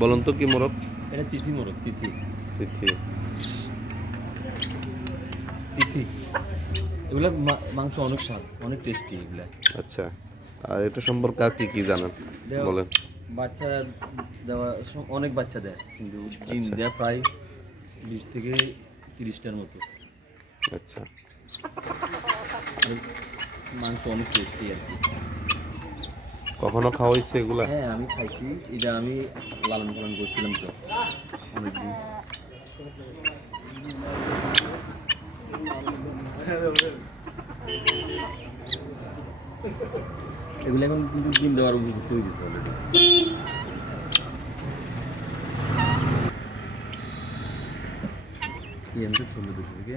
বলুন তো কি মোরগ? এটা তিথি মোরগ, তিথি। তিথি। তিথি এগুলা মাংস অনেক স্বাদ, অনেক টেস্টি এগুলা। আচ্ছা, আর এটা সম্পর্কে আর কি কি জানেন দেওয়া বলেন। বাচ্চা দেওয়া অনেক বাচ্চা দেয়, কিন্তু ডিম আচ্ছা দেয় প্রায় 20 থেকে 30টার মতো। আচ্ছা। আর মাংস অনেক টেস্টি আর কি। কখনো খাওয়া হয়েছে এগুলা? হ্যাঁ, আমি খাইছি। এটা আমি লালন পালন করছিলাম তো অনেকদিন। এগুলো এখন কিন্তু ডিম দেওয়ার উপযুক্ত হয়ে গেছে অলরেডি। কি এমন সুন্দর দেখতেছে কি।